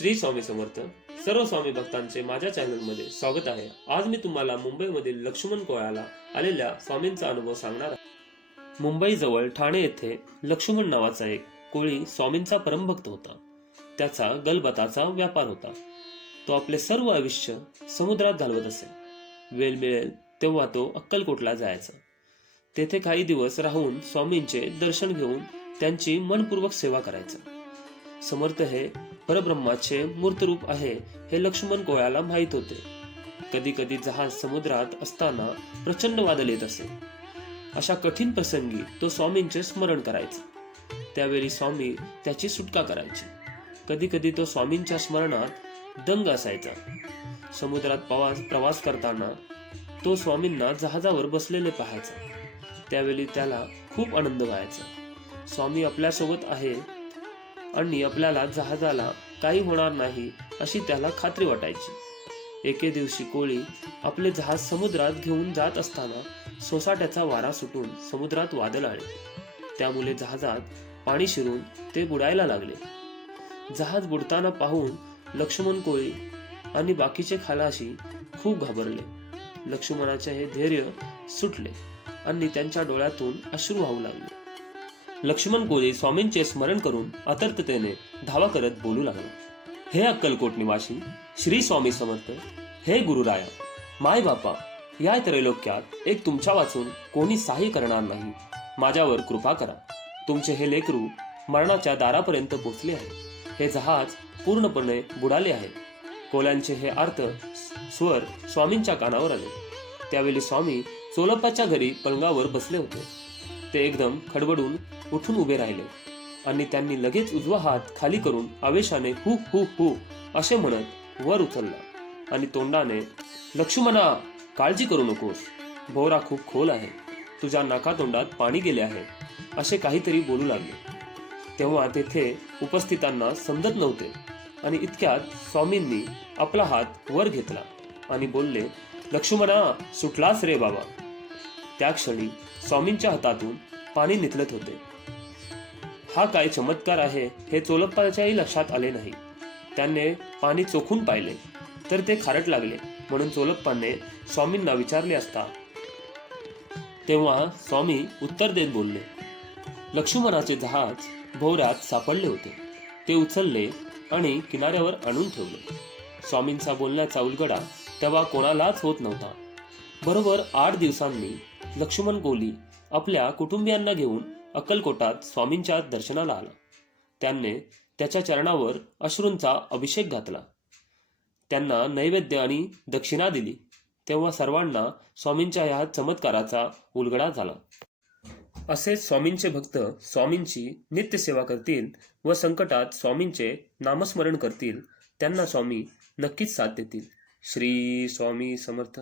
श्री स्वामी समर्थ सर्व स्वामी भक्तांचे माझ्या चॅनलमध्ये स्वागत आहे. आज मी तुम्हाला मुंबईमधील लक्ष्मण कोळ्याला आलेल्या स्वामींचा अनुभव सांगणार आहे. मुंबईजवळ ठाणे येथे लक्ष्मण नावाचा एक कोळी स्वामींचा परमभक्त होता. त्याचा गलबताचा व्यापार होता. तो आपले सर्व आयुष्य समुद्रात घालवत असे. वेळ मिळेल तेव्हा तो अक्कलकोटला जायचा. तेथे काही दिवस राहून स्वामींचे दर्शन घेऊन त्यांची मनपूर्वक सेवा करायचा. समर्थ हे परब्रह्माचे मूर्तरूप आहे हे लक्ष्मण कोळ्याला माहीत होते. कधी कधी जहाज समुद्रात असताना प्रचंड वादळ येत असे. अशा कठीण प्रसंगी तो स्वामींचे स्मरण करायचा. त्यावेळी स्वामी त्याची सुटका करायची. कधी कधी तो स्वामींच्या स्मरणात दंग असायचा. समुद्रात प्रवास प्रवास करताना तो स्वामींना जहाजावर बसलेले पाहायचा. त्यावेळी त्याला खूप आनंद व्हायचा. स्वामी आपल्यासोबत आहे आणि आपल्याला जहाजाला काही होणार नाही अशी त्याला खात्री वाटायची. एके दिवशी कोळी आपले जहाज समुद्रात घेऊन जात असताना सोसाट्याचा वारा सुटून समुद्रात वादळ आले. त्यामुळे जहाजात पाणी शिरून ते बुडायला लागले. जहाज बुडताना पाहून लक्ष्मण कोळी आणि बाकीचे खालाशी खूप घाबरले. लक्ष्मणाचे हे धैर्य सुटले आणि त्यांच्या डोळ्यातून अश्रू वाहू लागले. लक्ष्मण कोळी स्वामींचे स्मरण करून अतर्कतेने धावा करत बोलू लागला. हे अक्कलकोट निवासी श्री स्वामी समर्थ हे गुरुराया माय बापा या त्रैलोक्यात एक तुमच्या वाचून कोणी साही करणार नाही. माझ्यावर कृपा करा. तुमचे हे लेकरू मरणाच्या दारापर्यंत पोचले आहे हे जहाज पूर्णपणे बुडाले आहे. कोल्यांचे हे अर्थ स्वर स्वामींच्या कानावर आले. त्यावेळी स्वामी चोलप्पाच्या घरी पलंगावर बसले होते. ते एकदम खडबडून उठून उभे राहिले. आणि त्यांनी लगेच उजवा हात खाली करून आवेशाने हु हु हु असे म्हणत वर उचलला. आणि तोंडाने लक्ष्मणा काळजी करू नकोस. भोवरा खूप खोल आहे. तुझ्या नाकातोंडात पाणी गेले आहे. असे काहीतरी बोलू लागले. तेव्हा तेथे उपस्थितांना समजत नव्हते. आणि इतक्यात स्वामींनी आपला हात वर घेतला आणि बोलले लक्ष्मणा सुटलास रे बाबा. त्या क्षणी स्वामींच्या हातातून पाणी निथलत होते. हा काय चमत्कार आहे हे चोलप्पाच्याही लक्षात आले नाही. त्याने पाणी चोखून पाहिले तर ते खारट लागले म्हणून चोलप्पाने स्वामींना विचारले असता. तेव्हा स्वामी उत्तर देत बोलले लक्ष्मणाचे जहाज भोवऱ्यात सापडले होते. ते उचलले आणि किनाऱ्यावर आणून ठेवले. स्वामींचा बोलण्याचा उलगडा तेव्हा कोणालाच होत नव्हता. बरोबर आठ दिवसांनी लक्ष्मण कोली आपल्या कुटुंबियांना घेऊन अक्कलकोटात स्वामींच्या दर्शनाला आला. त्यांनी त्याच्या चरणावर अश्रूंचा अभिषेक घातला. त्यांना नैवेद्य आणि दक्षिणा दिली. तेव्हा सर्वांना स्वामींच्या ह्या चमत्काराचा उलगडा झाला. असेच स्वामींचे भक्त स्वामींची नित्यसेवा करतील व संकटात स्वामींचे नामस्मरण करतील त्यांना स्वामी नक्कीच साथ देतील. श्री स्वामी समर्थ.